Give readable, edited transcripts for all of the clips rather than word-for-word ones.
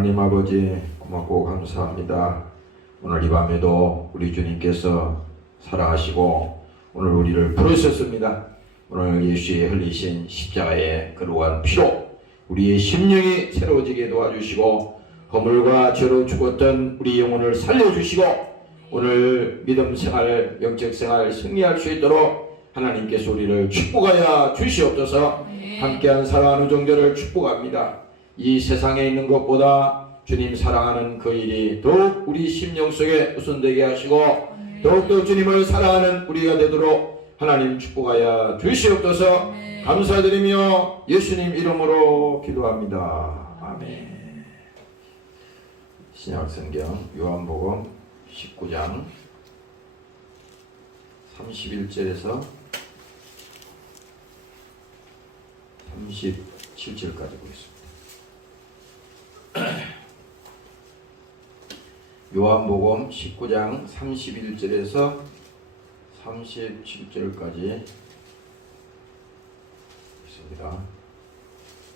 하나님 아버지 고맙고 감사합니다. 오늘 이 밤에도 우리 주님께서 사랑하시고 오늘 우리를 부르셨습니다. 오늘 예수의 흘리신 십자가의 그러한 피로 우리의 심령이 새로워지게 도와주시고 허물과 죄로 죽었던 우리 영혼을 살려주시고 오늘 믿음 생활, 영적 생활 승리할 수 있도록 하나님께서 우리를 축복하여 주시옵소서. 함께한 사랑하는 종교를 축복합니다. 이 세상에 있는 것보다 주님 사랑하는 그 일이 더욱 우리 심령 속에 우선되게 하시고 더욱더 주님을 사랑하는 우리가 되도록 하나님 축복하여 주시옵소서. 감사드리며 예수님 이름으로 기도합니다. 아멘. 신약성경 요한복음 19장 31절에서 37절까지 보겠습니다. 요한복음 19장 31절에서 37절까지 있습니다.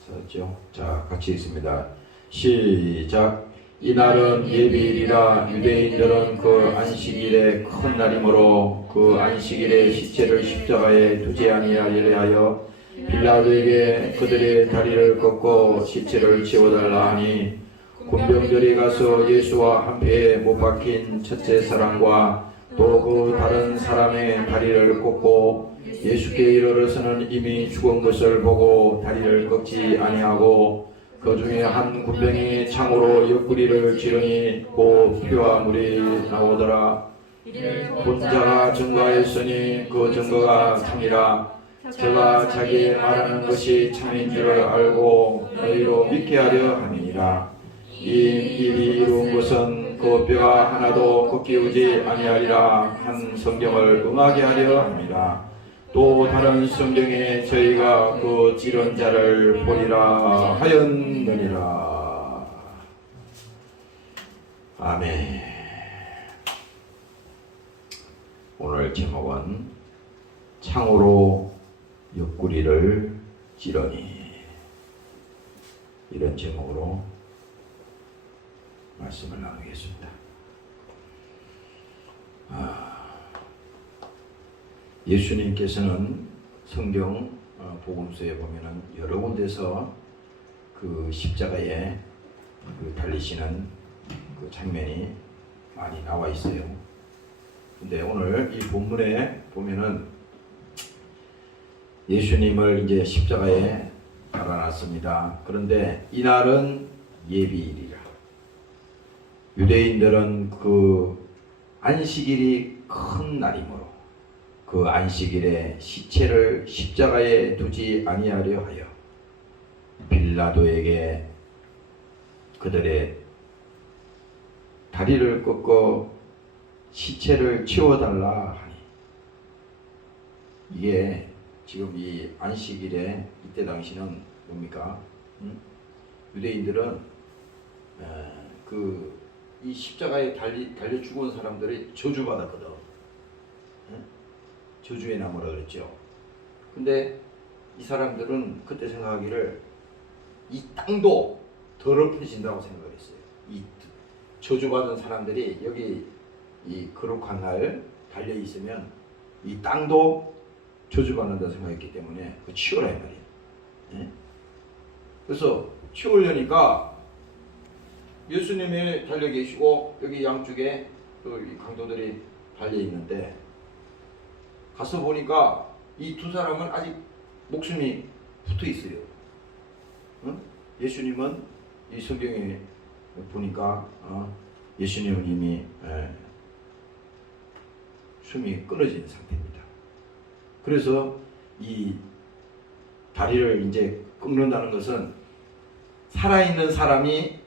찾았죠? 자, 같이 있습니다. 시작. 이날은 예비일이라 유대인들은 그 안식일에 큰 날이므로 그 안식일에 시체를 십자가에 두지 아니하려 하여 빌라도에게 그들의 다리를 꺾고 시체를 치워달라 하니 군병들이 가서 예수와 한패에 못 박힌 첫째 사람과 또 그 다른 사람의 다리를 꺾고 예수께 이르러서는 이미 죽은 것을 보고 다리를 꺾지 아니하고 그 중에 한 군병이 창으로 옆구리를 찌르니 곧 피와 물이 나오더라. 본자가 증거하였으니 그 증거가 참이라. 저가 자기 말하는 것이 참인 줄 알고 너희로 믿게 하려 함이니라. 이 일이 이룬 것은 그 뼈가 하나도 꺾이우지 아니하리라 한 성경을 응하게 하려 합니다. 또 다른 성경에 저희가 그 찌른 자를 보리라 하였느니라. 아멘. 오늘 제목은 창으로 옆구리를 찌르니, 이런 제목으로 말씀을 나누겠습니다. 예수님께서는 성경 복음서에 보면은 여러 군데서 그 십자가에 그 달리시는 그 장면이 많이 나와 있어요. 근데 오늘 이 본문에 보면은 예수님을 이제 십자가에 달아놨습니다. 그런데 이날은 예비일이라. 유대인들은 그 안식일이 큰 날이므로 그 안식일에 시체를 십자가에 두지 아니하려 하여 빌라도에게 그들의 다리를 꺾어 시체를 치워달라 하니, 이게 지금 이 안식일에 이때 당시는 뭡니까? 유대인들은 이 십자가에 달려 죽은 사람들이 저주받았거든. 저주의 나무라 그랬죠. 근데 이 사람들은 그때 생각하기를 이 땅도 더럽혀진다고 생각했어요. 이 저주받은 사람들이 여기 이 거룩한 날 달려 있으면 이 땅도 저주받는다 생각했기 때문에 그 치워라 이 말이에요. 그래서 치우려니까 예수님이 달려 계시고 여기 양쪽에 이 강도들이 달려 있는데 가서 보니까 이 두 사람은 아직 목숨이 붙어 있어요. 예수님은 이 성경에 보니까 예수님은 이미 숨이 끊어진 상태입니다. 그래서 이 다리를 이제 꺾는다는 것은 살아있는 사람이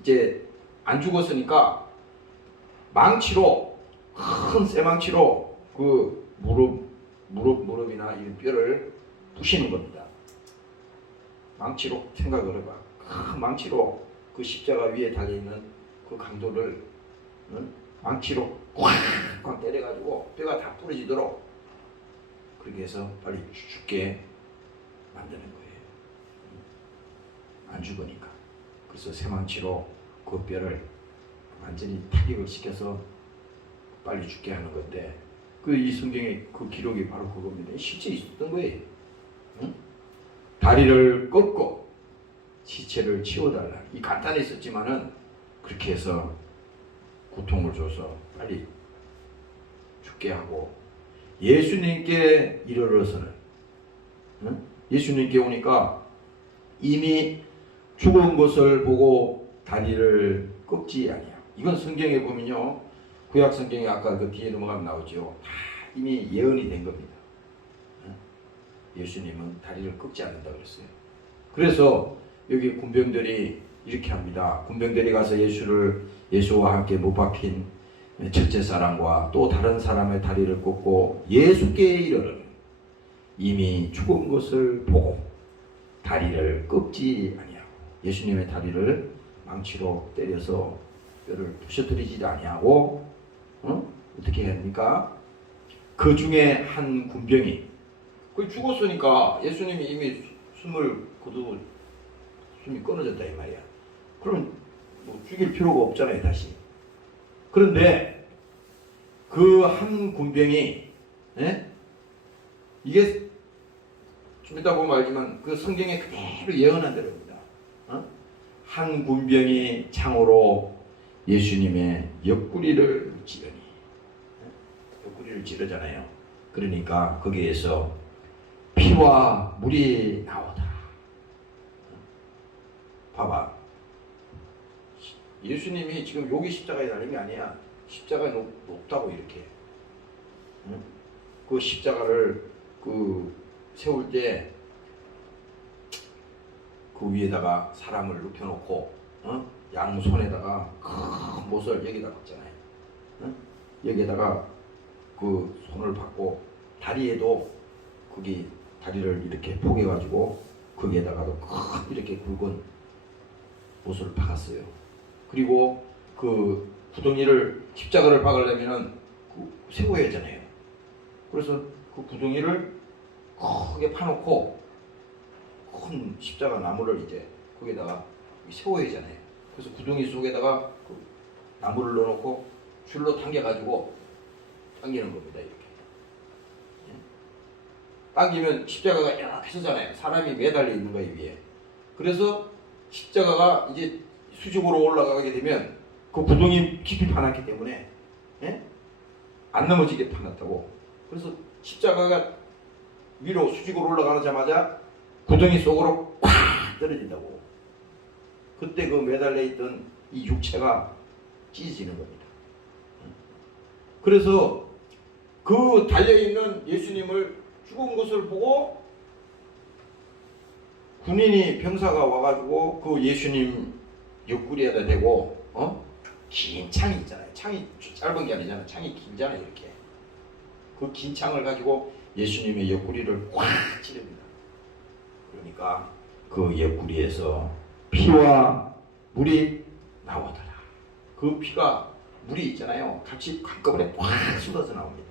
이제 안 죽었으니까 망치로, 큰 쇠망치로 그 무릎이나 이 뼈를 부시는 겁니다. 망치로 생각을 해봐. 큰 망치로 그 십자가 위에 달려있는 그 강도를 망치로 꽉 때려가지고 뼈가 다 부러지도록 그렇게 해서 빨리 죽게 만드는 거예요. 안 죽으니까. 그래서 쇠망치로 그 뼈를 완전히 타격을 시켜서 빨리 죽게 하는 건데, 그 이 성경의 그 기록이 바로 그겁니다. 실제 있었던 거예요. 응? 다리를 꺾고 시체를 치워달라. 이 간단했었지만은 그렇게 해서 고통을 줘서 빨리 죽게 하고, 예수님께 이르러서는, 응? 예수님께 오니까 이미 죽은 것을 보고 다리를 꺾지 아니야. 이건 성경에 보면요, 구약 성경에 아까 그 뒤에 넘어가면 나오죠. 다 이미 예언이 된 겁니다. 예수님은 다리를 꺾지 않는다 그랬어요. 그래서 여기 군병들이 이렇게 합니다. 군병들이 가서 예수와 함께 못 박힌 첫째 사람과 또 다른 사람의 다리를 꺾고 예수께 이르는 이미 죽은 것을 보고 다리를 꺾지 아니하고, 예수님의 다리를 망치로 때려서 뼈를 부셔뜨리지 아니하고, 어떻게 해야 합니까? 그 중에 한 군병이, 그 죽었으니까 예수님이 이미 숨을 거두고 숨이 끊어졌다 이 말이야. 그러면 뭐 죽일 필요가 없잖아요 다시. 그런데 그 한 군병이, 이게 좀 이따 보면 알지만 그 성경에 그대로 예언한 대로입니다. 한 군병이 창으로 예수님의 옆구리를 찌르니, 옆구리를 찌르잖아요. 그러니까 거기에서 피와 물이 나오더라. 봐봐, 예수님이 지금 여기 십자가에 달린 게 아니야. 십자가에 높다고 이렇게. 그 십자가를 세울 때 그 위에다가 사람을 눕혀놓고, 양손에다가 큰 못을 여기다 박잖아요. 여기에다가 그 손을 박고, 다리에도 거기 다리를 이렇게 포개가지고 거기에다가도 큰 이렇게 굵은 못을 박았어요. 그리고 그 구덩이를, 십자가를 박으려면은 세워야 하잖아요. 그래서 그 구덩이를 크게 파놓고 큰 십자가 나무를 이제 거기다가 세워야 하잖아요. 그래서 구덩이 속에다가 그 나무를 넣어놓고 줄로 당겨가지고 당기는 겁니다. 이렇게 당기면 십자가가 이렇게 서잖아요. 사람이 매달려 있는 거예요 위에. 그래서 십자가가 이제 수직으로 올라가게 되면 그 구덩이 깊이 파놨기 때문에 안 넘어지게 파놨다고. 그래서 십자가가 위로 수직으로 올라가자마자 구덩이 속으로 꽉 떨어진다고. 그때 그 매달려 있던 이 육체가 찢어지는 겁니다. 그래서 그 달려있는 예수님을 죽은 것을 보고 군인이, 병사가 와가지고 그 예수님 옆구리에다 대고, 긴 창이 있잖아요. 창이 짧은 게 아니잖아요. 창이 길잖아요. 이렇게 그 긴 창을 가지고 예수님의 옆구리를 꽉 찌릅니다. 그러니까 그 옆구리에서 피와 물이 나오더라. 그 피가 물이 있잖아요. 같이 한꺼번에 꽉 쏟아져 나옵니다.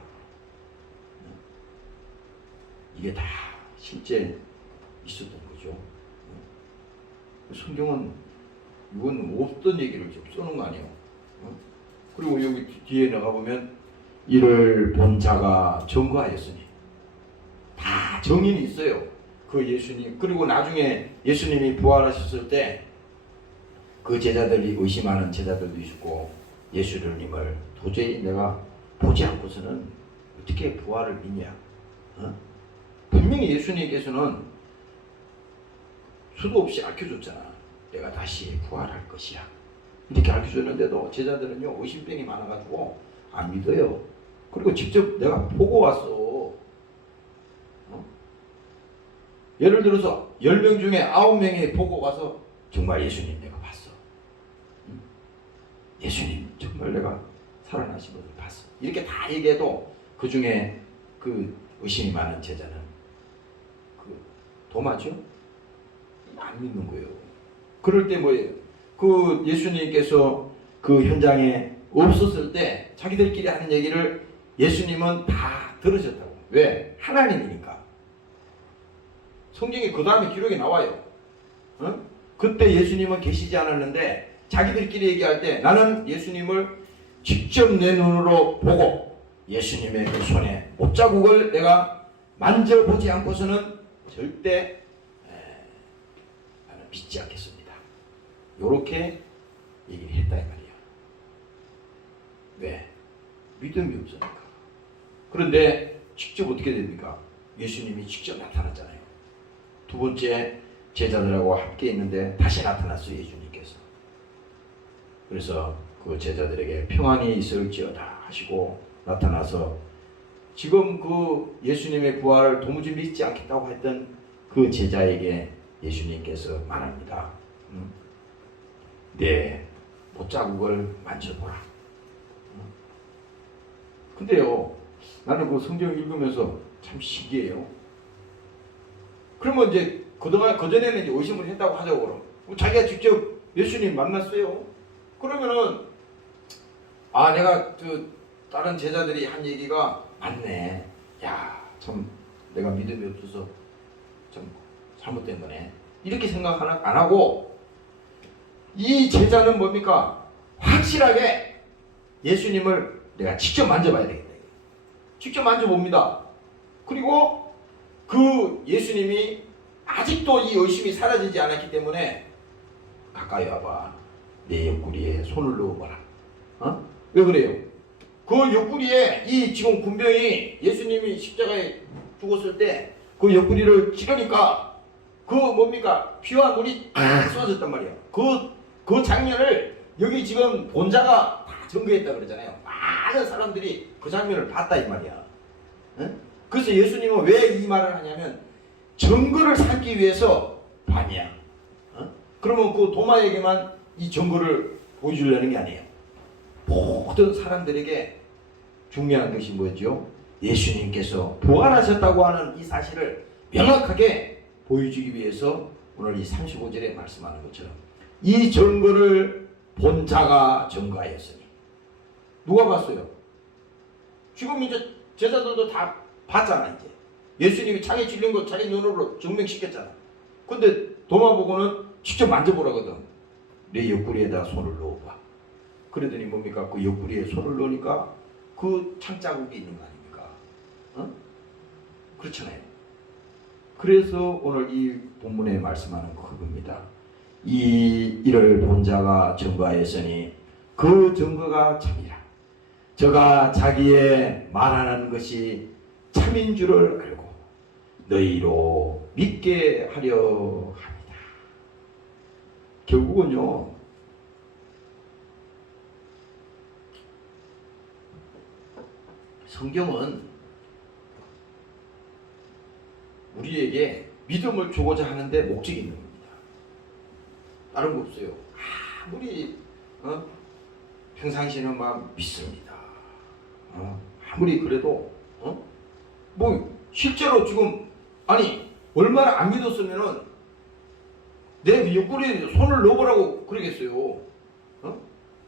이게 다 실제 있었던 거죠. 성경은 이건 없던 얘기를 좀 써놓은 거 아니에요. 그리고 여기 뒤에 나가보면 이를 본 자가 증거하였으니, 다 정인이 있어요. 그 예수님. 그리고 나중에 예수님이 부활하셨을 때 그 제자들이 의심하는 제자들도 있고, 예수님을 도저히 내가 보지 않고서는 어떻게 부활을 믿냐. 분명히 예수님께서는 수도 없이 알려줬잖아. 내가 다시 부활할 것이야. 이렇게 알려줬는데도 제자들은요, 의심병이 많아가지고 안 믿어요. 그리고 직접 내가 보고 왔어. 예를 들어서 10명 중에 9명이 보고 가서 정말 예수님 내가 봤어. 예수님 정말 내가 살아나신 것을 봤어. 이렇게 다 얘기해도 그 중에 그 의심이 많은 제자는 그 도마죠? 안 믿는 거예요. 그럴 때 뭐예요? 그 예수님께서 그 현장에 없었을 때 자기들끼리 하는 얘기를 예수님은 다 들으셨다고. 왜? 하나님이니까. 성경에 그 다음에 기록이 나와요. 그때 예수님은 계시지 않았는데 자기들끼리 얘기할 때 나는 예수님을 직접 내 눈으로 보고 예수님의 그 손에 못자국을 내가 만져보지 않고서는 절대 나는 믿지 않겠습니다. 요렇게 얘기를 했다 이 말이야. 왜? 믿음이 없으니까. 그런데 직접 어떻게 됩니까? 예수님이 직접 나타났잖아요. 두 번째 제자들하고 함께 있는데 다시 나타났어요. 예수님께서. 그래서 그 제자들에게 평안이 있을지어다 하시고 나타나서 지금 그 예수님의 부활을 도무지 믿지 않겠다고 했던 그 제자에게 예수님께서 말합니다. 내 못자국을 만져보라. 근데요, 나는 그 성경 읽으면서 참 신기해요. 그러면 이제 그전에는 이제 의심을 했다고 하자고 그럼. 자기가 직접 예수님 만났어요. 그러면은, 아, 내가 다른 제자들이 한 얘기가 맞네. 야, 참, 내가 믿음이 없어서 좀 잘못된 거네. 이렇게 생각 안 하고, 이 제자는 뭡니까? 확실하게 예수님을 내가 직접 만져봐야 되겠다. 직접 만져봅니다. 그리고 그 예수님이 아직도 이 의심이 사라지지 않았기 때문에 가까이 와봐. 내 옆구리에 손을 넣어봐라. 왜 그래요? 그 옆구리에 이 지금 군병이 예수님이 십자가에 죽었을 때 그 옆구리를 찌르니까 그 뭡니까? 피와 물이 쏟아졌단 말이에요. 그 장면을 여기 지금 본자가 다 전거했다 그러잖아요. 많은 사람들이 그 장면을 봤다 이 말이야. 그래서 예수님은 왜 이 말을 하냐면 증거를 삼기 위해서 밤이야. 그러면 그 도마에게만 이 증거를 보여주려는 게 아니에요. 모든 사람들에게 중요한 것이 뭐죠? 예수님께서 부활하셨다고 하는 이 사실을 명확하게 보여주기 위해서 오늘 이 35절에 말씀하는 것처럼 이 증거를 본 자가 증거하였으니. 누가 봤어요? 지금 이제 제자들도 다 봤잖아. 이제 예수님이 자기 찔린 거 자기 눈으로 증명시켰잖아. 근데 도마보고는 직접 만져보라거든. 내 옆구리에다 손을 넣어봐. 그러더니 뭡니까? 그 옆구리에 손을 넣으니까 그 창자국이 있는 거 아닙니까? 그렇잖아요. 그래서 오늘 이 본문에 말씀하는 그겁니다. 이를 본 자가 증거하였으니 그 증거가 참이라. 저가 자기의 말하는 것이 참인 줄을 알고 너희로 믿게 하려 합니다. 결국은요, 성경은 우리에게 믿음을 주고자 하는데 목적이 있는 겁니다. 다른 거 없어요. 아무리 평상시에는 막 믿습니다. 아무리 그래도 뭐 실제로 지금 아니 얼마나 안 믿었으면은 내 옆구리에 손을 넣어보라고 그러겠어요.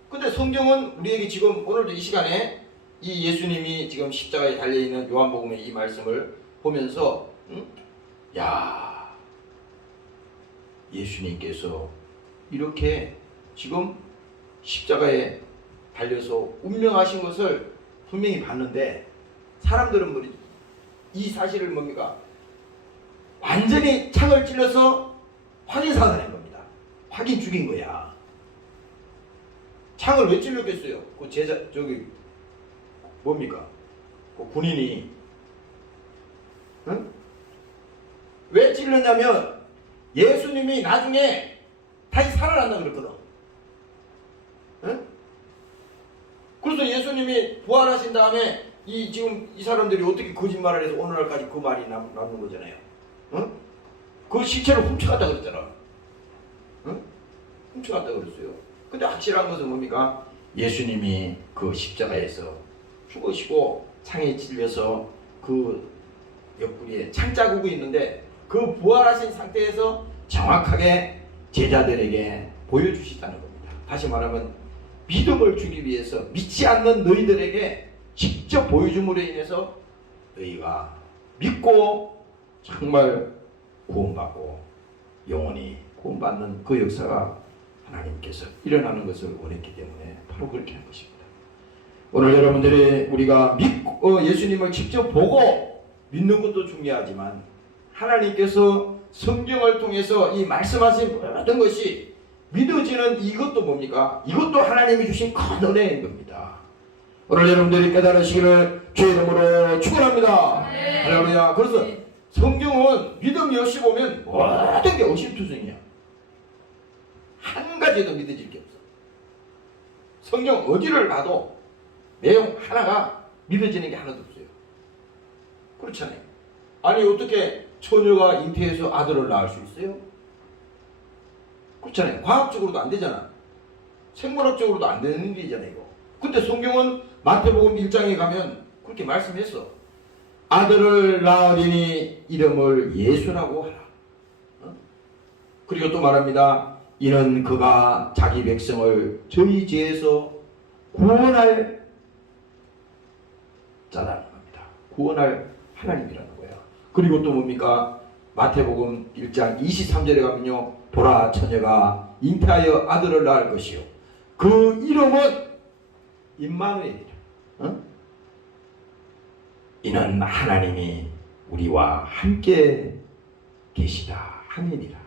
근데 성경은 우리에게 지금 오늘도 이 시간에 이 예수님이 지금 십자가에 달려있는 요한복음의 이 말씀을 보면서 야, 예수님께서 이렇게 지금 십자가에 달려서 운명하신 것을 분명히 봤는데 사람들은 이 사실을 뭡니까? 완전히 창을 찔러서 확인사살한 겁니다. 확인 죽인 거야. 창을 왜 찔렀겠어요? 그 저기 뭡니까? 그 군인이 왜 찔렀냐면 예수님이 나중에 다시 살아난다 그랬거든. 그래서 예수님이 부활하신 다음에 지금 이 사람들이 어떻게 거짓말을 해서 오늘날까지 그 말이 남는 거잖아요. 그 시체를 훔쳐갔다 그랬잖아. 훔쳐갔다 그랬어요. 근데 확실한 것은 뭡니까? 예수님이 그 십자가에서 죽으시고 창에 찔려서 그 옆구리에 창자국이 있는데 그 부활하신 상태에서 정확하게 제자들에게 보여주시다는 겁니다. 다시 말하면 믿음을 주기 위해서 믿지 않는 너희들에게 직접 보여줌으로 인해서 너희가 믿고 정말 구원받고 영원히 구원받는 그 역사가 하나님께서 일어나는 것을 원했기 때문에 바로 그렇게 한 것입니다. 오늘 여러분들이 우리가 믿고 예수님을 직접 보고 믿는 것도 중요하지만 하나님께서 성경을 통해서 이 말씀하신 모든 것이 믿어지는 이것도 뭡니까? 이것도 하나님이 주신 큰 은혜인 겁니다. 오늘 여러분들이 깨달으시기를 주의 이름으로 축원합니다. 할렐루야. 그래서 성경은 믿음이 없이 보면 모든 게 의심투성이야. 한 가지도 믿어질 게 없어. 성경 어디를 봐도 내용 하나가 믿어지는 게 하나도 없어요. 그렇잖아요. 아니 어떻게 처녀가 잉태해서 아들을 낳을 수 있어요? 그렇잖아요. 과학적으로도 안 되잖아. 생물학적으로도 안 되는 일이잖아요. 이거. 근데 성경은 마태복음 1장에 가면 그렇게 말씀했어. 아들을 낳으리니 이름을 예수라고 하라. 그리고 또 말합니다. 이는 그가 자기 백성을 저희 죄에서 구원할 자라는 겁니다. 구원할 하나님이라는 거예요. 그리고 또 뭡니까? 마태복음 1장 23절에 가면요. 보라 처녀가 잉태하여 아들을 낳을 것이요. 그 이름은 임마누엘이라. 이는 하나님이 우리와 함께 계시다 하느니라.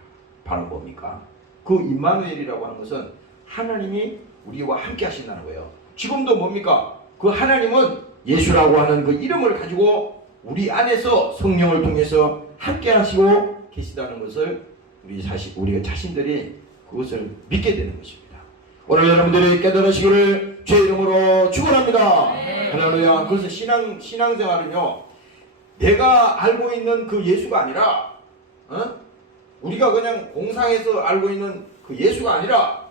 바로 뭡니까? 그 임마누엘이라고 하는 것은 하나님이 우리와 함께 하신다는 거예요. 지금도 뭡니까? 그 하나님은 예수라고 하는 그 이름을 가지고 우리 안에서 성령을 통해서 함께 하시고 계시다는 것을 우리가 자신들이 그것을 믿게 되는 것입니다. 오늘 여러분들이 깨달으시기를 주의 이름으로 축원합니다. 할렐루야. 그래서 신앙생활은요, 내가 알고 있는 그 예수가 아니라, 우리가 그냥 공상에서 알고 있는 그 예수가 아니라,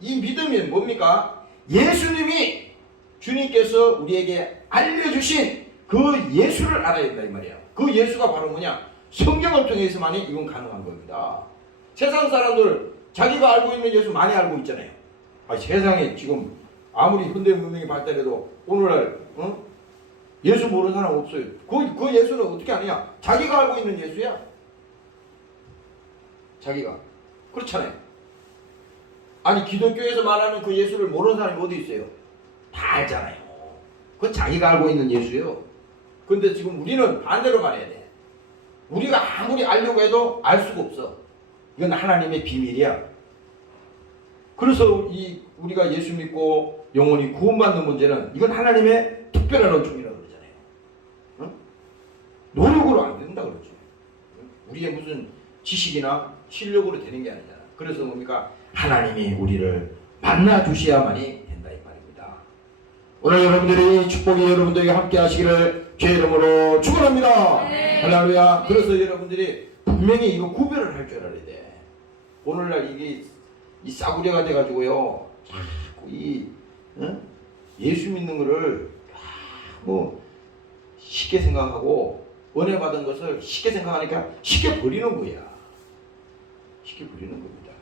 이 믿음이 뭡니까? 예수님이 주님께서 우리에게 알려주신 그 예수를 알아야 된다 이 말이야. 그 예수가 바로 뭐냐? 성경을 통해서만이 이건 가능한 겁니다. 세상 사람들 자기가 알고 있는 예수 많이 알고 있잖아요. 세상에 지금 아무리 현대 문명이 발달해도 오늘날 예수 모르는 사람 없어요. 그 예수는 어떻게 아느냐? 자기가 알고 있는 예수야. 자기가. 그렇잖아요. 아니 기독교에서 말하는 그 예수를 모르는 사람이 어디 있어요? 다 알잖아요. 그건 자기가 알고 있는 예수예요. 근데 지금 우리는 반대로 말해야 돼. 우리가 아무리 알려고 해도 알 수가 없어. 이건 하나님의 비밀이야. 그래서 우리가 예수 믿고 영원히 구원받는 문제는 이건 하나님의 특별한 은총이라고 그러잖아요. 노력으로 안 된다 그러죠. 우리의 무슨 지식이나 실력으로 되는 게 아니잖아. 그래서 뭡니까? 하나님이 우리를 만나 주셔야만이 된다 이 말입니다. 오늘 여러분들이 축복이 여러분들에게 함께 하시기를 제 이름으로 축원합니다. 할렐루야. 그래서 여러분들이 분명히 이거 구별을 할 줄 알아야 돼. 오늘날 이게 이 싸구려가 돼가지고요. 자꾸 예수 믿는 거를 뭐 쉽게 생각하고 은혜 받은 것을 쉽게 생각하니까 쉽게 버리는 거야. 쉽게 버리는 겁니다.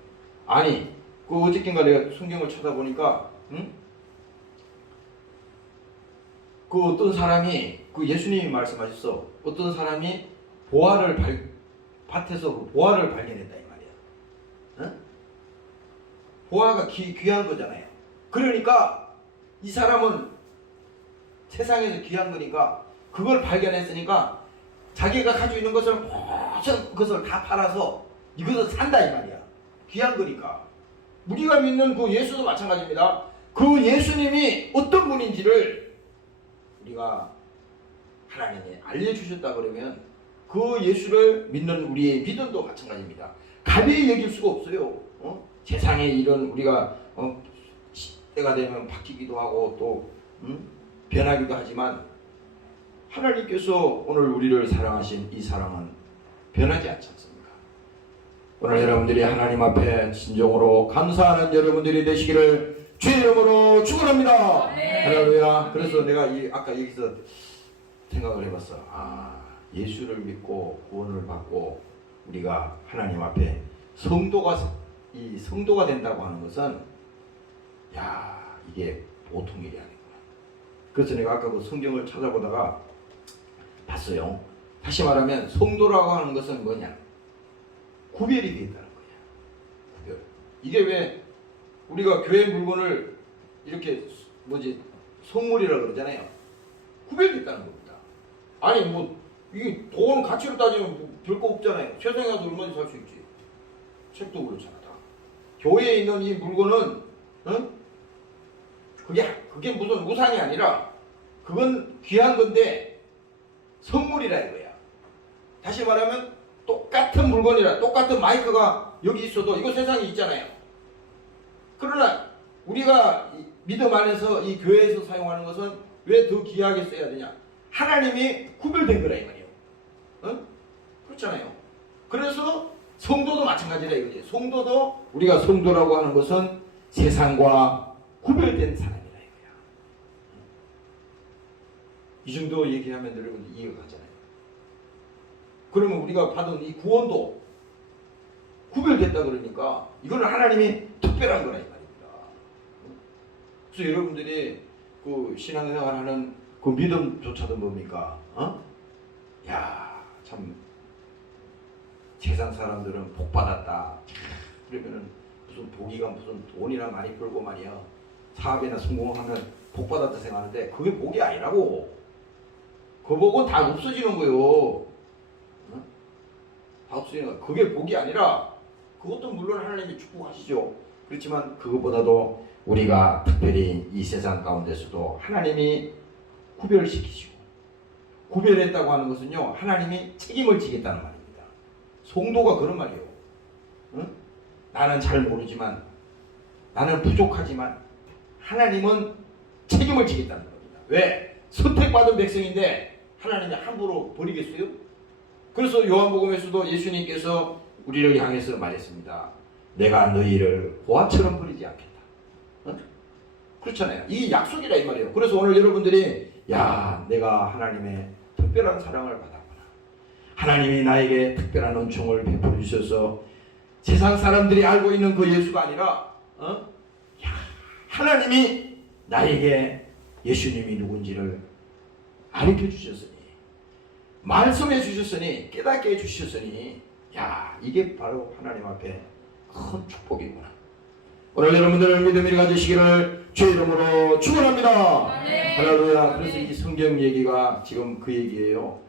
아니 그 어저께인가 내가 성경을 찾아보니까 그 어떤 사람이 그 예수님이 말씀하셨어. 어떤 사람이 밭에서 그 보화를 발견했다 이 말이야. 보화가 귀한 거잖아요. 그러니까 이 사람은 세상에서 귀한 거니까 그걸 발견했으니까 자기가 가지고 있는 것을 모든 것을 다 팔아서 이것을 산다 이 말이야. 귀한 거니까. 우리가 믿는 그 예수도 마찬가지입니다. 그 예수님이 어떤 분인지를 우리가 하나님이 알려주셨다 그러면 그 예수를 믿는 우리의 믿음도 마찬가지입니다. 가벼이 여길 수가 없어요. 세상에 이런 우리가 때가 되면 바뀌기도 하고 또 변하기도 하지만 하나님께서 오늘 우리를 사랑하신 이 사랑은 변하지 않지 않습니까? 오늘 여러분들이 하나님 앞에 진정으로 감사하는 여러분들이 되시기를 주의 이름으로 축원합니다. 할렐루야. 그래서 내가 아까 여기서 생각을 해봤어. 예수를 믿고 구원을 받고 우리가 하나님 앞에 성도가 된다고 하는 것은 이게 보통 일이 아니구나. 그래서 내가 아까 그 성경을 찾아보다가 봤어요. 다시 말하면 성도라고 하는 것은 뭐냐? 구별이 되어 있다는 거야. 구별. 이게 왜 우리가 교회 물건을 이렇게 뭐지 선물이라 그러잖아요. 구별됐다는 겁니다. 아니 뭐 이게 돈 가치로 따지면 뭐 별거 없잖아요. 세상에 가서 얼마나 살 수 있지. 책도 그렇잖아. 다. 교회에 있는 이 물건은 그게 무슨 우상이 아니라 그건 귀한 건데 선물이라 이거야. 다시 말하면 똑같은 물건이라 똑같은 마이크가 여기 있어도 이거 세상에 있잖아요. 그러나 우리가 믿음 안에서 이 교회에서 사용하는 것은 왜 더 귀하게 써야 되냐? 하나님이 구별된 거라 이 말이에요. 그렇잖아요. 그래서 성도도 마찬가지라 이거지. 성도도 우리가 성도라고 하는 것은 세상과 구별된 사람이라 이거야. 이 정도 얘기하면 여러분들 이해가 가잖아요. 그러면 우리가 받은 이 구원도 구별됐다 그러니까 이거는 하나님이 특별한 거라 이 말입니다. 그래서 여러분들이 그 신앙생활하는 그 믿음조차도 뭡니까? 야, 참 세상 사람들은 복 받았다. 그러면은 무슨 복이가 무슨 돈이나 많이 벌고 말이야. 사업이나 성공하면 복 받았다 생각하는데 그게 복이 아니라고. 그 복은 다 없어지는 거요. 다 없어지는 거. 그게 복이 아니라 그것도 물론 하나님이 축복하시죠. 그렇지만 그것보다도 우리가 특별히 이 세상 가운데서도 하나님이 구별시키시고 구별했다고 하는 것은요 하나님이 책임을 지겠다는 말입니다. 성도가 그런 말이에요. 나는 잘 모르지만 나는 부족하지만 하나님은 책임을 지겠다는 겁니다. 왜? 선택받은 백성인데 하나님이 함부로 버리겠어요? 그래서 요한복음에서도 예수님께서 우리를 향해서 말했습니다. 내가 너희를 고아처럼 버리지 않겠다. 그렇잖아요. 이 약속이라 이 말이에요. 그래서 오늘 여러분들이 야 내가 하나님의 특별한 사랑을 받았구나. 하나님이 나에게 특별한 은총을 베풀어 주셔서 세상 사람들이 알고 있는 그 예수가 아니라 하나님이 나에게 예수님이 누군지를 가르쳐 주셨으니 말씀해 주셨으니 깨닫게 해 주셨으니 야 이게 바로 하나님 앞에 큰 축복이구나. 오늘 여러분들 믿음을 가지시기를 주의 이름으로 축원합니다. 할렐루야. 그래서 이 성경 얘기가 지금 그 얘기예요.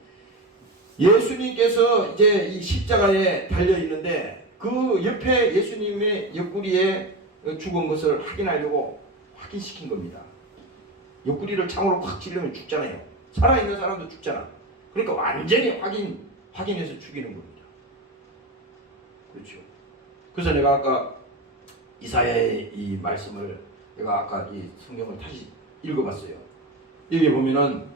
예수님께서 이제 이 십자가에 달려 있는데 그 옆에 예수님의 옆구리에 죽은 것을 확인하려고 확인시킨 겁니다. 옆구리를 창으로 확 찌르면 죽잖아요. 살아있는 사람도 죽잖아. 그러니까 완전히 확인해서 죽이는 겁니다. 그렇죠. 그래서 내가 아까 이사야의 이 말씀을 내가 아까 이 성경을 다시 읽어봤어요. 여기 보면은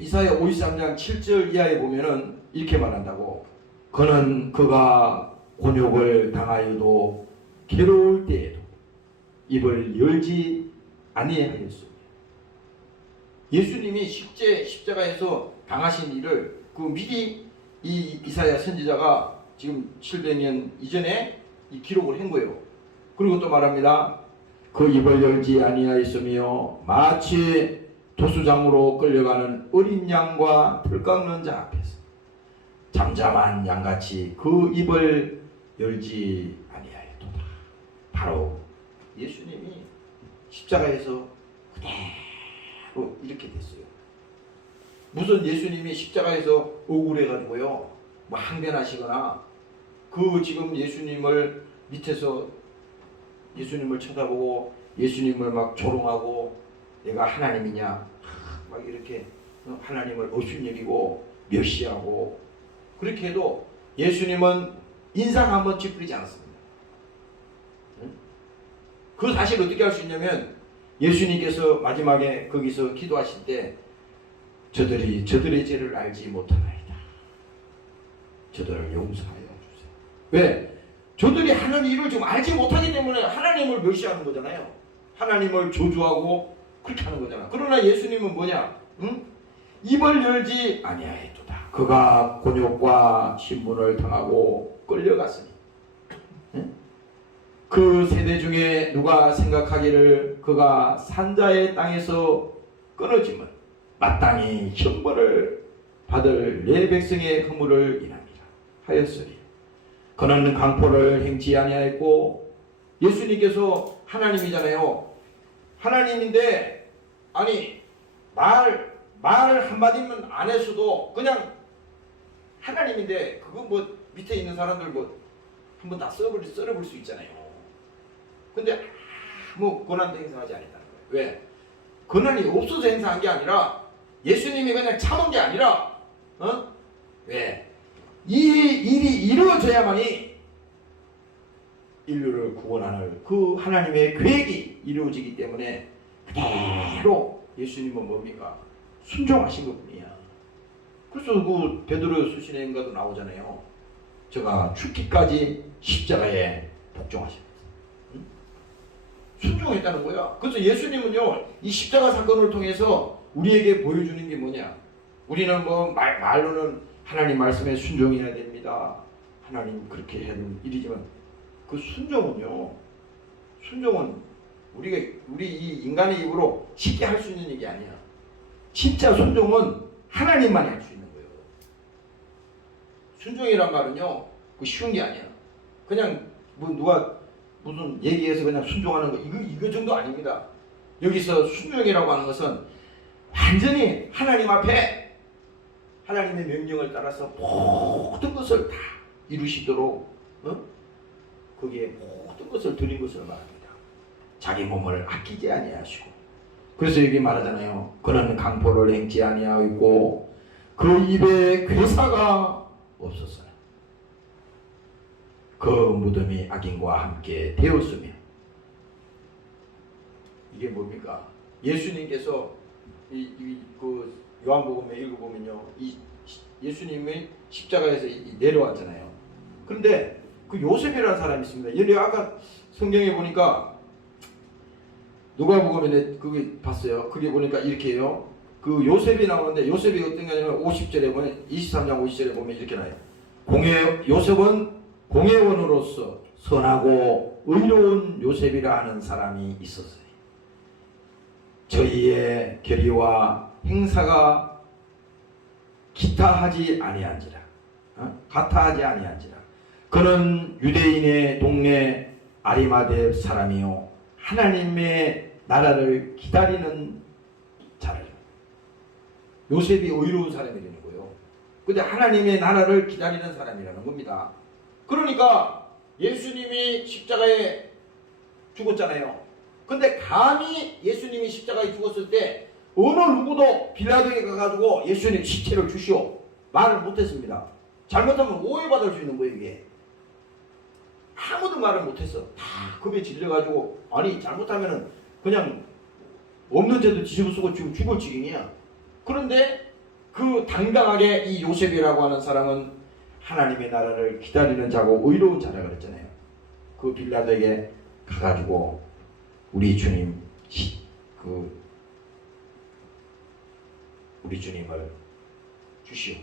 이사야 53장 7절 이하에 보면은 이렇게 말한다고. 그가 곤욕을 당하여도 괴로울 때에도 입을 열지 아니하였으며. 예수님이 십자가에서 당하신 일을 그 미리 이 이사야 선지자가 지금 700년 이전에 이 기록을 한 거예요. 그리고 또 말합니다. 그 입을 열지 아니하였으며 마치 도수장으로 끌려가는 어린 양과 털 깎는 자 앞에서 잠잠한 양같이 그 입을 열지 아니하였도다. 바로 예수님이 십자가에서 그대로 이렇게 됐어요. 무슨 예수님이 십자가에서 억울해가지고요 뭐 항변하시거나 그 지금 예수님을 밑에서 예수님을 쳐다보고 예수님을 막 조롱하고 내가 하나님이냐 막 이렇게 하나님을 업신여기고 멸시하고 그렇게 해도 예수님은 인상 한번 찌푸리지 않았습니다. 그 사실을 어떻게 할 수 있냐면 예수님께서 마지막에 거기서 기도하실 때 저들이 저들의 죄를 알지 못하나이다. 저들을 용서하여 주세요. 왜? 저들이 하는 일을 지금 알지 못하기 때문에 하나님을 멸시하는 거잖아요. 하나님을 저주하고 그렇게 하는 거잖아. 그러나 예수님은 뭐냐? 입을 열지 아니하였도다. 그가 곤욕과 신문을 당하고 끌려갔으니 그 세대 중에 누가 생각하기를 그가 산자의 땅에서 끊어지면 마땅히 형벌을 받을 내 백성의 허물을 인합니다 하였으니 그는 강포를 행치 아니하였고, 예수님께서 하나님이잖아요. 하나님인데 아니 말을 한마디면 안 했어도 그냥 하나님인데 그거 뭐 밑에 있는 사람들 뭐 한번 다 썰어볼 수 있잖아요. 근데 아무 권한도 행사하지 않았다는 거예요. 왜? 권한이 없어서 행사한 게 아니라 예수님이 그냥 참은 게 아니라 왜? 이 일이 이루어져야만이 인류를 구원하는 그 하나님의 계획이 이루어지기 때문에 그대로 예수님은 뭡니까? 순종하신 것뿐이야. 그래서 그 베드로 수신행가도 나오잖아요. 제가 죽기까지 십자가에 복종하셨다. 응? 순종했다는 거야. 그래서 예수님은요, 이 십자가 사건을 통해서 우리에게 보여주는 게 뭐냐? 우리는 뭐 말로는 하나님 말씀에 순종해야 됩니다. 하나님 그렇게 해야 되는 일이지만 그 순종은요, 순종은 우리 이 인간의 입으로 쉽게 할 수 있는 일이 아니야. 진짜 순종은 하나님만이 할 수 있는 거예요. 순종이란 말은요, 그 쉬운 게 아니야. 그냥 뭐 누가 무슨 얘기해서 그냥 순종하는 거 이거 정도 아닙니다. 여기서 순종이라고 하는 것은 완전히 하나님 앞에 하나님의 명령을 따라서 모든 것을 다 이루시도록 거기에 모든 것을 드린 것을 말합니다. 자기 몸을 아끼지 아니하시고, 그래서 여기 말하잖아요. 그는 강포를 행치 아니하였고 그 입에 괴사가 없었어요. 그 무덤이 악인과 함께 되었으며. 이게 뭡니까? 예수님께서 그 요한복음에 읽어보면요, 이 예수님이 십자가에서 내려왔잖아요. 그런데 그 요셉이라는 사람이 있습니다. 얘네 아까 성경에 보니까 누가복음에 그게 봤어요. 그게 보니까 이렇게 해요. 그 요셉이 나오는데 요셉이 어떤 거냐면 50절에 보면 23장 50절에 보면 이렇게 나와요. 요셉은 공회원으로서 선하고 의로운 요셉이라 하는 사람이 있었어요. 저희의 결의와 행사가 같아하지 아니한지라. 그는 유대인의 동네 아리마대 사람이요 하나님의 나라를 기다리는 자라. 요셉이 의로운 사람이라는 거예요. 근데 하나님의 나라를 기다리는 사람이라는 겁니다. 그러니까 예수님이 십자가에 죽었잖아요. 근데 감히 예수님이 십자가에 죽었을 때 어느 누구도 빌라도에 가가지고 예수님 시체를 주시오 말을 못했습니다. 잘못하면 오해받을 수 있는 거예요. 이게 아무도 말을 못했어. 다 겁에 질려가지고, 아니 잘못하면은 그냥 없는 죄도 뒤집어 쓰고 죽을 지경이야. 그런데 그 당당하게 이 요셉이라고 하는 사람은 하나님의 나라를 기다리는 자고 의로운 자라 그랬잖아요. 그 빌라도에게 가가지고 우리 주님 우리 주님을 주시오.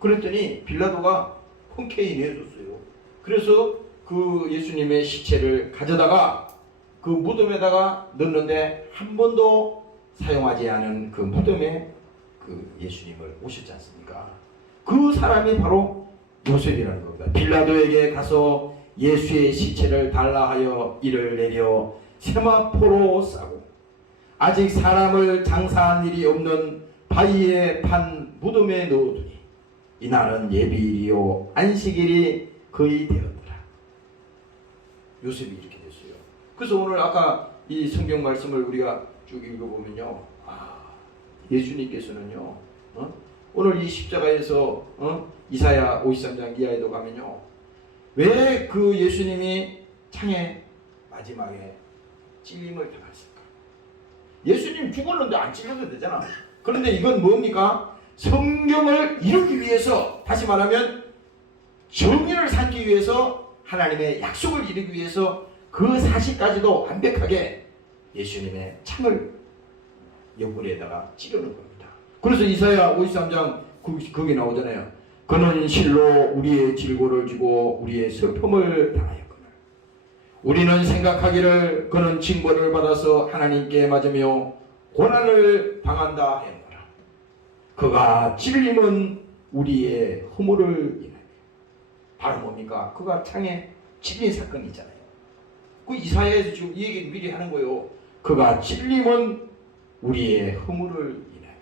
그랬더니 빌라도가 흔쾌히 내줬어요. 그래서 그 예수님의 시체를 가져다가 그 무덤에다가 넣는데 한 번도 사용하지 않은 그 무덤에 그 예수님을 오셨지 않습니까? 그 사람이 바로 요셉이라는 겁니다. 빌라도에게 가서 예수의 시체를 달라 하여 이를 내려 세마포로 싸고 아직 사람을 장사한 일이 없는 바위에 판 무덤에 넣어두니 이날은 예비일이요 안식일이 거의 되었더라. 요셉이 이렇게 됐어요. 그래서 오늘 아까 이 성경 말씀을 우리가 쭉 읽어보면요, 예수님께서는요, 오늘 이 십자가에서 이사야 53장 이하에도 가면요, 왜 그 예수님이 창에 마지막에 찔림을 당했을까? 예수님 죽었는데 안 찔려도 되잖아. 그런데 이건 뭡니까? 성경을 이루기 위해서, 다시 말하면 정의를 삼기 위해서, 하나님의 약속을 이루기 위해서 그 사실까지도 완벽하게 예수님의 창을 옆구리에다가 찌르는 겁니다. 그래서 이사야 53장 거기 나오잖아요. 그는 실로 우리의 질고를 지고 우리의 슬픔을 당하였거늘 우리는 생각하기를 그는 징벌을 받아서 하나님께 맞으며 고난을 당한다 했노라. 그가 찔림은 우리의 허물을 인하여 바로 뭡니까? 그가 창에 찔린 사건이 있잖아요. 그 이사야에서 지금 이 얘기를 미리 하는 거예요. 그가 찔림은 우리의 허물을 인하며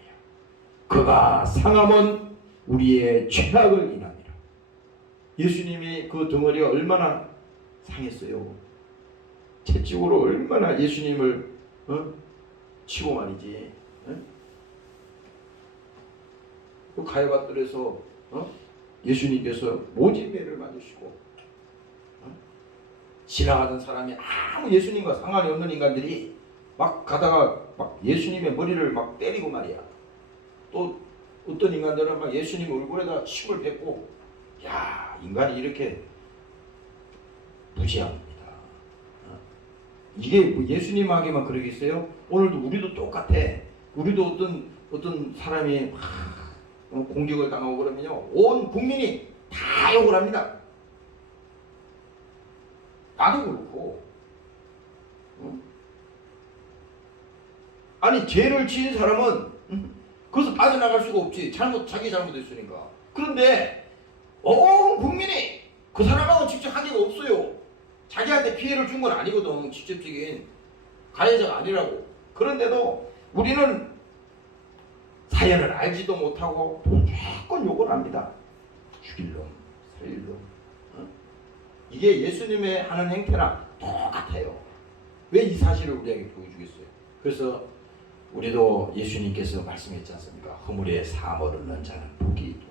그가 상함은 우리의 죄악을 인하니라. 예수님이 그 덩어리가 얼마나 상했어요. 채찍으로 얼마나 예수님을 치고 말이지. 그 가야바뜰에서 예수님께서 모진 매를 맞으시고 지나가던 사람이 아무 예수님과 상관이 없는 인간들이 막 가다가 막 예수님의 머리를 막 때리고 말이야. 또 어떤 인간들은 막 예수님 얼굴에다 침을 뱉고, 야, 인간이 이렇게 무지합니다. 이게 뭐 예수님에게만 그러겠어요? 오늘도 우리도 똑같아. 우리도 어떤 사람이 공격을 당하고 그러면요, 온 국민이 다 욕을 합니다. 나도 그렇고. 아니, 죄를 지은 사람은 거기서 빠져나갈 수가 없지. 자기 잘못했으니까. 그런데 온 국민이 그 사람하고 직접 관계가 없어요. 자기한테 피해를 준 건 아니거든. 직접적인 가해자가 아니라고. 그런데도 우리는 사연을 알지도 못하고 무조건 욕을 합니다. 죽일 놈, 살릴 놈. 이게 예수님의 하는 행태랑 똑같아요. 왜 이 사실을 우리에게 보여주겠어요? 그래서 우리도 예수님께서 말씀했지 않습니까? 허물에 사함을 얻는 자는 복이 있다.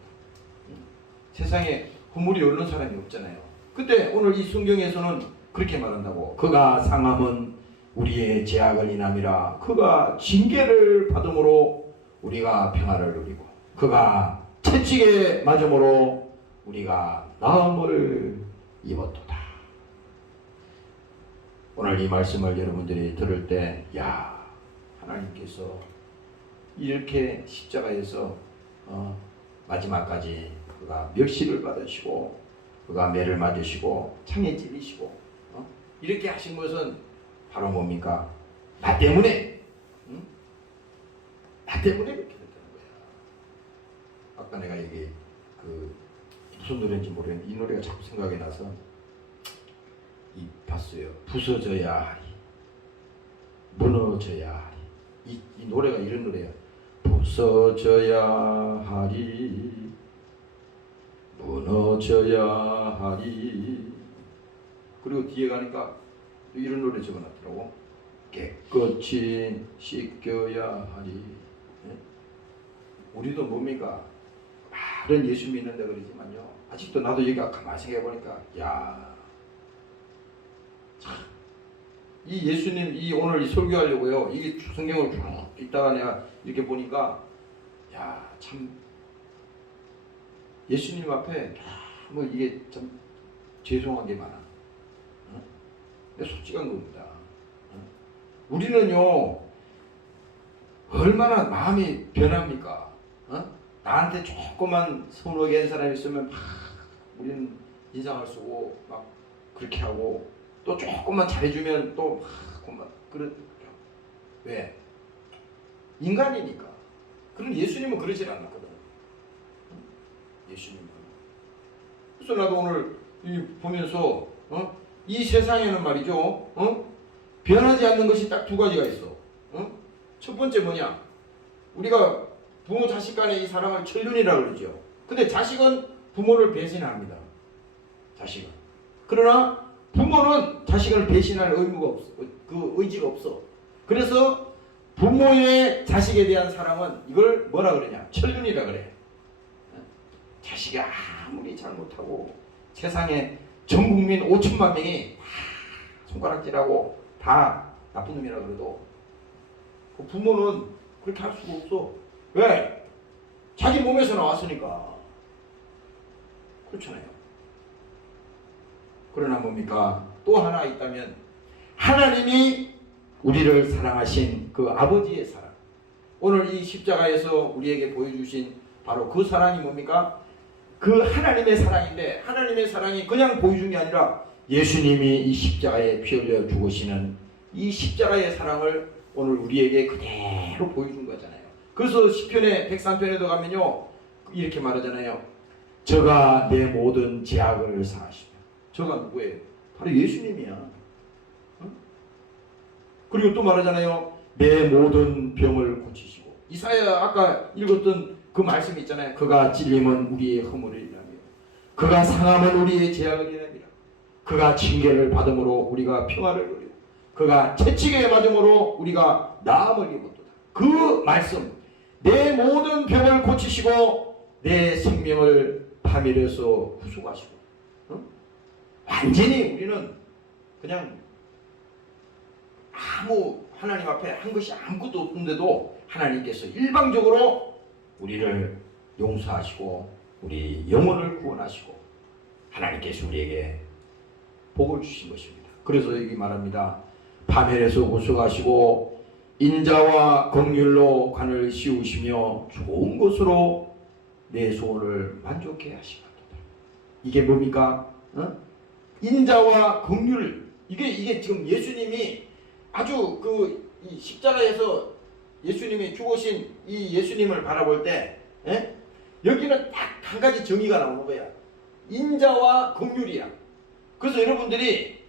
세상에 허물이 없는 사람이 없잖아요. 근데 오늘 이 성경에서는 그렇게 말한다고. 그가 상함은 우리의 죄악을 인함이라. 그가 징계를 받음으로 우리가 평안을 누리고 그가 채찍에 맞음으로 우리가 나음을 입었도다. 오늘 이 말씀을 여러분들이 들을 때, 야, 하나님께서 이렇게 십자가에서 마지막까지 그가 멸시를 받으시고 그가 매를 맞으시고 창에 찔리시고 이렇게 하신 것은 바로 뭡니까? 나 때문에 나 때문에 그렇게 됐다는 거야. 아까 내가 이게 무슨 노래인지 모르겠는데 이 노래가 자꾸 생각이 나서 봤어요. 부서져야 하리, 무너져야 하리. 이 노래가 이런 노래야. 부서져야 하리, 무너져야 하리. 그리고 뒤에 가니까 이런 노래 적어놨더라고. 깨끗이 씻겨야 하리. 우리도 뭡니까? 말은 예수 믿는다 그러지만요, 아직도 나도 여기 가만히 생각해보니까, 야, 참, 이 예수님, 오늘 이 설교하려고요, 이게 성경을 쭉 읽다가 내가 이렇게 보니까, 야, 참, 예수님 앞에 뭐 이게 참 죄송한 게 많아. 근데 솔직한 겁니다. 우리는요, 얼마나 마음이 변합니까? 나한테 조금만 서운하게 한 사람이 있으면 막 우리는 인상을 쓰고 막 그렇게 하고, 또 조금만 잘해주면 또 막 왜? 인간이니까. 그럼 예수님은 그러질 않았거든. 예수님은. 그래서 나도 오늘 보면서 이 세상에는 말이죠, 변하지 않는 것이 딱 두 가지가 있어. 첫 번째 뭐냐? 우리가 부모 자식 간의 이 사랑을 천륜이라고 그러죠. 근데 자식은 부모를 배신합니다. 자식은. 그러나 부모는 자식을 배신할 의무가 없어. 그 의지가 없어. 그래서 부모의 자식에 대한 사랑은 이걸 뭐라 그러냐? 천륜이라 그래. 자식이 아무리 잘못하고 세상에 전 국민 5천만 명이 다 손가락질하고 다 나쁜 놈이라 그래도 그 부모는 그렇게 할 수가 없어. 왜? 자기 몸에서 나왔으니까. 그렇잖아요. 그러나 뭡니까? 또 하나 있다면 하나님이 우리를 사랑하신 그 아버지의 사랑. 오늘 이 십자가에서 우리에게 보여주신 바로 그 사랑이 뭡니까? 그 하나님의 사랑인데, 하나님의 사랑이 그냥 보여준 게 아니라 예수님이 이 십자가에 피 흘려 죽으시는 이 십자가의 사랑을 오늘 우리에게 그대로 보여준 거잖아요. 그래서 시편의 103편에도 가면요, 이렇게 말하잖아요. 저가 내 모든 죄악을 사하시며. 저가 누구예요? 바로 예수님이야. 어? 그리고 또 말하잖아요. 내 모든 병을 고치시고. 이사야 아까 읽었던 그 말씀 있잖아요. 그가 찔림은 우리의 허물을 인하며 그가 상함은 우리의 죄악을 인하며 그가 징계를 받음으로 우리가 평화를 누리고 그가 채찍에 맞음으로 우리가 나음을 입었도다. 그 말씀, 내 모든 병을 고치시고 내 생명을 파멸해서 구속하시고, 어? 완전히 우리는 그냥 아무 하나님 앞에 한 것이 아무것도 없는데도 하나님께서 일방적으로 우리를 용서하시고 우리 영혼을 구원하시고 하나님께서 우리에게 복을 주신 것입니다. 그래서 여기 말합니다. 파멸에서 구속하시고 인자와 긍휼로 관을 씌우시며 좋은 것으로 내 소원을 만족해 하시겠도다. 이게 뭡니까? 어? 인자와 긍휼. 이게 지금 예수님이 아주 이 십자가에서 예수님이 죽으신 이 예수님을 바라볼 때, 여기는 딱 한 가지 정의가 나오는 거야. 인자와 긍휼이야. 그래서 여러분들이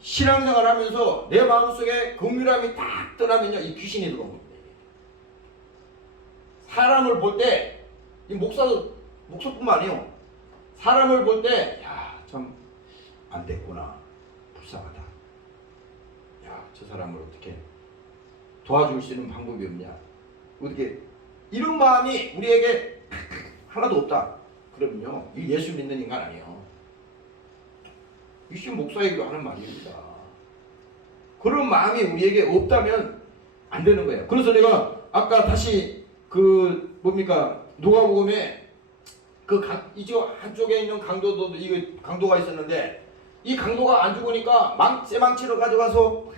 신앙생활 하면서 내 마음속에 긍휼함이 딱 떠나면요, 이 귀신이 들어오는 겁니다. 사람을 볼 때, 이 목사뿐만 아니에요. 사람을 볼 때, 야, 참, 안 됐구나. 불쌍하다. 야, 저 사람을 어떻게 도와줄 수 있는 방법이 없냐. 어떻게, 이런 마음이 우리에게 하나도 없다. 그러면요, 이 예수 믿는 인간 아니에요. 이씨 목사에게 하는 말입니다. 그런 마음이 우리에게 없다면 안 되는 거예요. 그래서 내가 아까 다시 누가복음에 이쪽 한쪽에 있는 강도도 이거 강도가 있었는데 이 강도가 안 죽으니까 쇠망치를 가져가서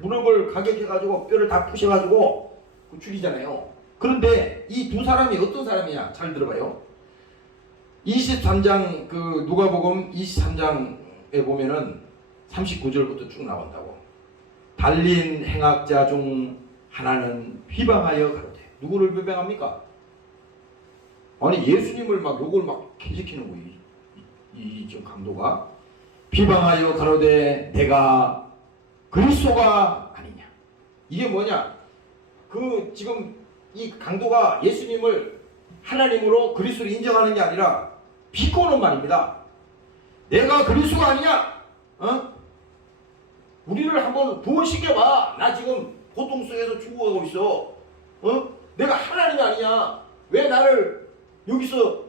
무릎을 가격해가지고 뼈를 다 부셔가지고 죽이잖아요. 그런데 이 두 사람이 어떤 사람이냐? 잘 들어봐요. 23장 누가복음 23장에 보면은 39절부터 쭉 나온다고. 달린 행악자 중 하나는 비방하여 가로되. 누구를 비방합니까? 아니 예수님을 막 욕을 막 계속하는 거예요. 이 지금 강도가 비방하여 가로되 내가 그리스도가 아니냐. 이게 뭐냐? 지금 이 강도가 예수님을 하나님으로 그리스도를 인정하는 게 아니라 비꼬는 말입니다. 내가 그리스도가 아니냐? 우리를 한번 부원시켜봐. 나 지금 고통 속에서 죽어가고 있어. 내가 하나님이 아니냐? 왜 나를 여기서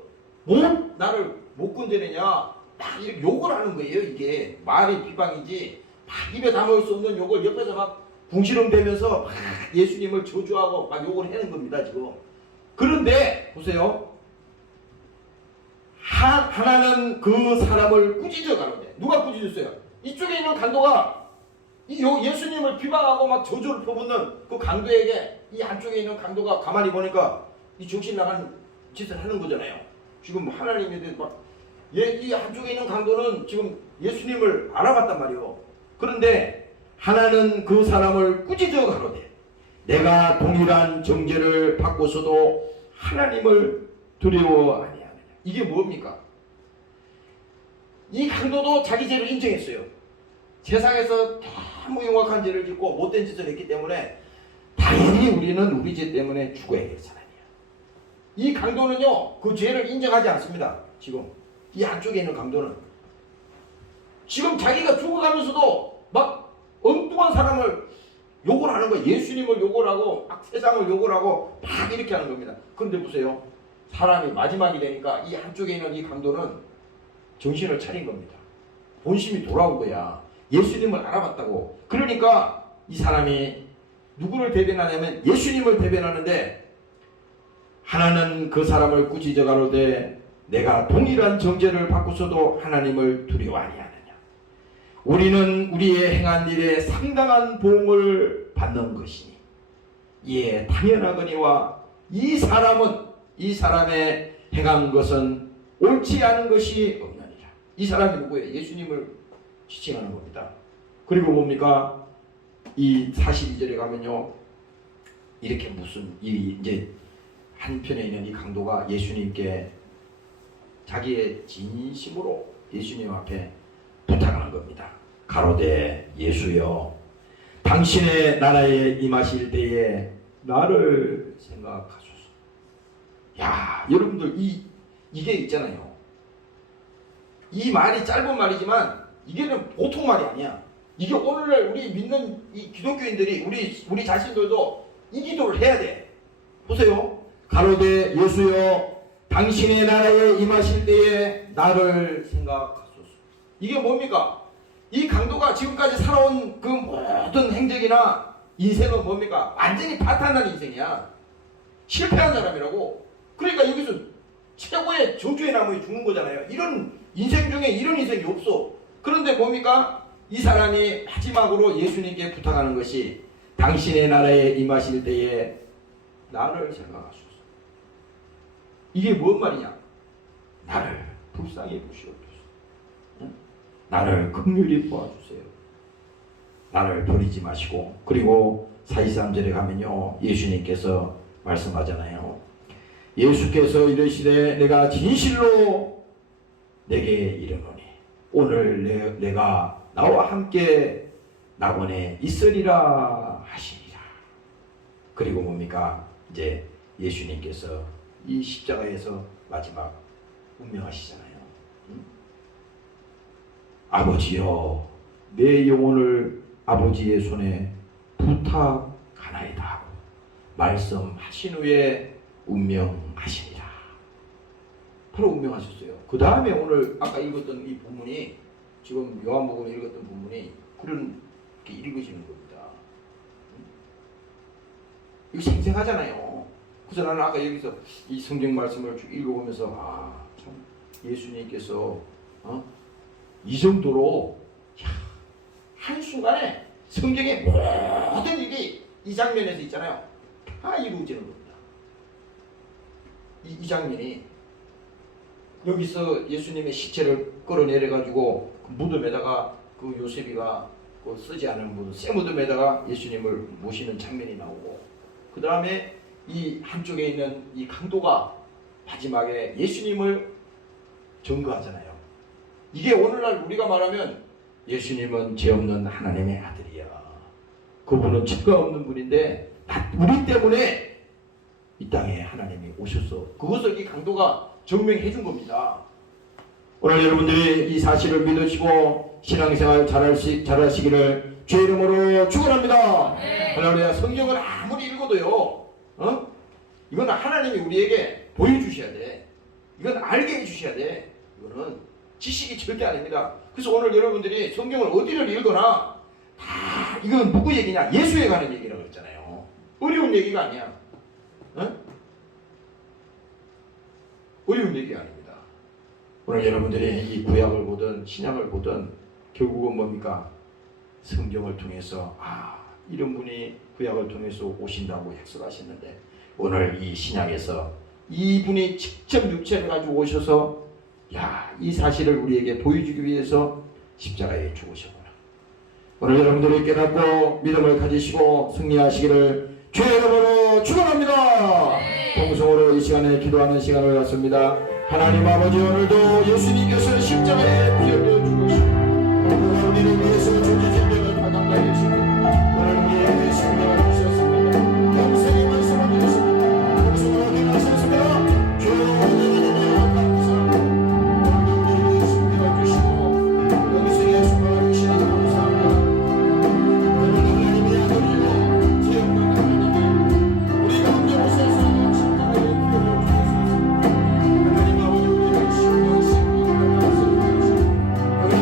나를 못 건져내냐? 막 이렇게 욕을 하는 거예요. 이게 말이 비방이지 막 입에 담을 수 없는 욕을 옆에서 막 붕시렁대면서 막 예수님을 저주하고 막 욕을 하는 겁니다. 지금. 그런데 보세요. 하나는 그 사람을 꾸짖어 가로되. 누가 꾸짖었어요? 이쪽에 있는 강도가 예수님을 비방하고 막 저주를 퍼붓는 그 강도에게 이 한쪽에 있는 강도가 가만히 보니까 이 정신 나간 짓을 하는 거잖아요. 지금 하나님에 대해 이 한쪽에 있는 강도는 지금 예수님을 알아봤단 말이에요. 그런데 하나는 그 사람을 꾸짖어 가로되 내가 동일한 정죄를 받고서도 하나님을 두려워 아니하느냐. 이게 뭡니까? 이 강도도 자기 죄를 인정했어요. 세상에서 너무 영악한 죄를 짓고 못된 짓을 했기 때문에 당연히 우리는 우리 죄 때문에 죽어야 될 사람이야. 이 강도는요, 그 죄를 인정하지 않습니다. 지금 이 안쪽에 있는 강도는 지금 자기가 죽어가면서도 막 엉뚱한 사람을 욕을 하는 거예요. 예수님을 욕을 하고 막 세상을 욕을 하고 막 이렇게 하는 겁니다. 그런데 보세요. 사람이 마지막이 되니까 이 한쪽에 있는 이 강도는 정신을 차린 겁니다. 본심이 돌아온 거야. 예수님을 알아봤다고. 그러니까 이 사람이 누구를 대변하냐면 예수님을 대변하는데 하나는 그 사람을 꾸짖어 가로되 내가 동일한 정죄를 받고서도 하나님을 두려워 아니하느냐. 우리는 우리의 행한 일에 상당한 보응을 받는 것이니 이에 당연하거니와 이 사람의 행한 것은 옳지 않은 것이 없느니라. 이 사람이 누구예요? 예수님을 지칭하는 겁니다. 그리고 뭡니까? 이 42절에 가면요. 이렇게 이제 한편에 있는 이 강도가 예수님께 자기의 진심으로 예수님 앞에 부탁하는 겁니다. 가로되 예수여 당신의 나라에 임하실 때에 나를 생각하소서. 야, 여러분들 이게 있잖아요. 이 말이 짧은 말이지만 이게는 보통 말이 아니야. 이게 오늘날 우리 믿는 이 기독교인들이 우리 자신들도 이 기도를 해야 돼. 보세요. 가로되 예수여 당신의 나라에 임하실 때에 나를 생각하소서. 이게 뭡니까? 이 강도가 지금까지 살아온 그 모든 행적이나 인생은 뭡니까? 완전히 파탄난 인생이야. 실패한 사람이라고. 그러니까 여기서 최고의 저주의 나무에 죽는 거잖아요. 이런 인생 중에 이런 인생이 없어. 그런데 뭡니까? 이 사람이 마지막으로 예수님께 부탁하는 것이 당신의 나라에 임하실 때에 나를 생각하소서. 이게 뭔 말이냐? 나를 불쌍히 보시옵소서. 나를 긍휼히 보아주세요. 나를 버리지 마시고. 그리고 43절에 가면요, 예수님께서 말씀하잖아요. 예수께서 이르시되 내가 진실로 내게 이르노니 오늘 내가 나와 함께 낙원에 있으리라 하시니라. 그리고 뭡니까? 이제 예수님께서 이 십자가에서 마지막 운명하시잖아요. 아버지여 내 영혼을 아버지의 손에 부탁하나이다 하고 말씀하신 후에 운명하시니라. 바로 운명하셨어요. 그 다음에 오늘 아까 읽었던 이 본문이, 지금 요한복음에 읽었던 본문이 그렇게 읽으시는 겁니다. 이거 생생하잖아요. 그래서 나는 아까 여기서 이 성경 말씀을 쭉 읽어보면서 참 예수님께서 이 정도로 한순간에 성경의 모든 일이 이 장면에서 있잖아요. 다 이루어지는 겁니다. 이 장면이 여기서 예수님의 시체를 끌어내려가지고 그 무덤에다가 그 요셉이가 그 쓰지 않은 무덤, 새 무덤에다가 예수님을 모시는 장면이 나오고, 그 다음에 이 한쪽에 있는 이 강도가 마지막에 예수님을 증거하잖아요. 이게 오늘날 우리가 말하면 예수님은 죄 없는 하나님의 아들이야. 그분은 죄가 없는 분인데 우리 때문에 이 땅에 하나님이 오셨어. 그것을 이 강도가 증명해 준 겁니다. 오늘 여러분들이 이 사실을 믿으시고 신앙생활 잘하시기를 주의 이름으로 축원합니다. 할렐루야. 성경을 아무리 읽어도요, 이건 하나님이 우리에게 보여주셔야 돼. 이건 알게 해주셔야 돼. 이거는 지식이 절대 아닙니다. 그래서 오늘 여러분들이 성경을 어디를 읽거나 다 이건 누구 얘기냐? 예수에 관한 얘기라고 했잖아요. 어려운 얘기가 아니야. 어려운 얘기 아닙니다. 오늘 여러분들이 이 구약을 보든 신약을 보든 결국은 뭡니까? 성경을 통해서 이런 분이 구약을 통해서 오신다고 약속하셨는데 오늘 이 신약에서 이분이 직접 육체를 가지고 오셔서 이 사실을 우리에게 보여주기 위해서 십자가에 죽으셨구나. 오늘 여러분들이 깨닫고 믿음을 가지시고 승리하시기를 주의 이름으로 축원합니다. 통성으로 이 시간에 기도하는 시간을 갖습니다. 하나님 아버지, 오늘도 예수님께서 십자가에 피 흘려 죽으시고 우리를 위해서 존재 생명을 가감하여 주시고 오늘 우리에게 생명을 주셨습니다. 평생의 말씀을 주셨습니다. 통성으로 기도하셨습니다. 주여 은혜가 감사합니다. 오늘도 우리에게 생명을 주시고 여기서 예수님을 주시니 감사합니다. 하나님의 아들이요 죄 없는 하나님이 우리 가운데 오셔서 십자가에 피 흘려 주셨습니다. 하나님 아버지, 우리를 신령하시고 일어나서 주시고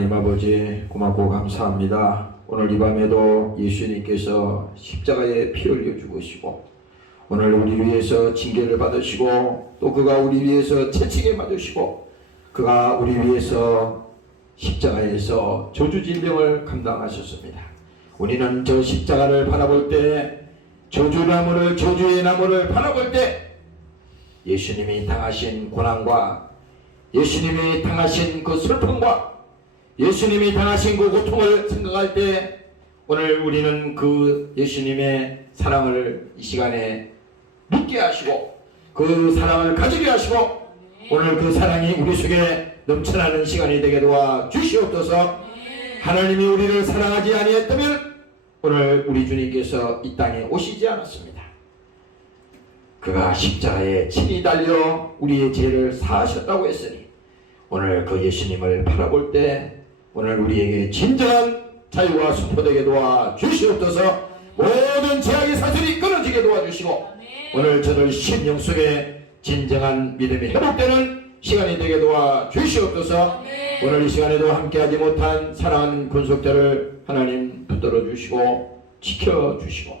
하나님 아버지 고맙고 감사합니다. 오늘 이 밤에도 예수님께서 십자가에 피 흘려 죽으시고 오늘 우리 위해서 징계를 받으시고 또 그가 우리 위해서 채찍에 맞으시고 그가 우리 위해서 십자가에서 저주질병을 감당하셨습니다. 우리는 저 십자가를 바라볼 때 저주의 나무를 바라볼 때 예수님이 당하신 고난과 예수님이 당하신 그 슬픔과 예수님이 당하신 그 고통을 생각할 때 오늘 우리는 그 예수님의 사랑을 이 시간에 믿게 하시고 그 사랑을 가지게 하시고 오늘 그 사랑이 우리 속에 넘쳐나는 시간이 되게 도와 주시옵소서. 하나님이 우리를 사랑하지 아니했다면 오늘 우리 주님께서 이 땅에 오시지 않았습니다. 그가 십자가에 친히 달려 우리의 죄를 사하셨다고 했으니 오늘 그 예수님을 바라볼 때 오늘 우리에게 진정한 자유가 선포되게 도와 주시옵소서. 모든 죄악의 사슬이 끊어지게 도와주시고 오늘 저들 심령 속에 진정한 믿음이 회복되는 시간이 되게 도와 주시옵소서. 오늘 이 시간에도 함께하지 못한 사랑하는 군속자를 하나님 붙들어 주시고 지켜주시고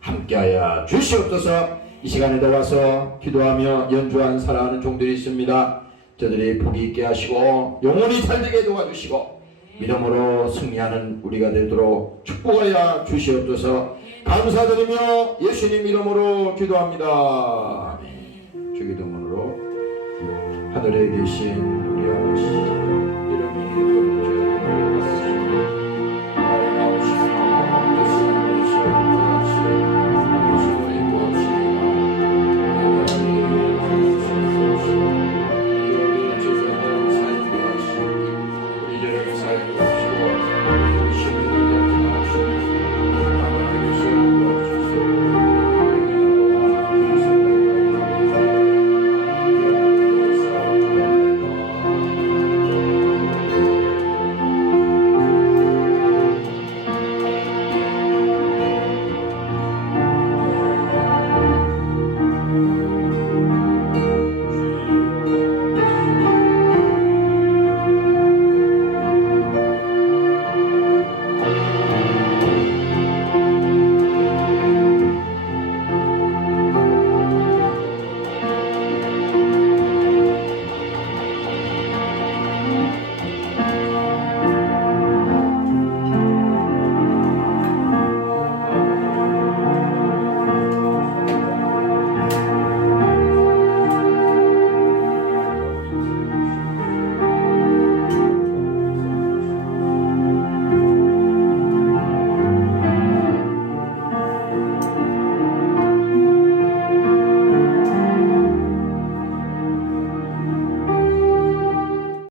함께하여 주시옵소서. 이 시간에도 와서 기도하며 연주한 사랑하는 종들이 있습니다. 저들이 복이 있게 하시고 영원히 살게 도와주시고 믿음으로 승리하는 우리가 되도록 축복하여 주시옵소서. 감사드리며 예수님 이름으로 기도합니다. 아멘. 주기도문으로 하늘에 계신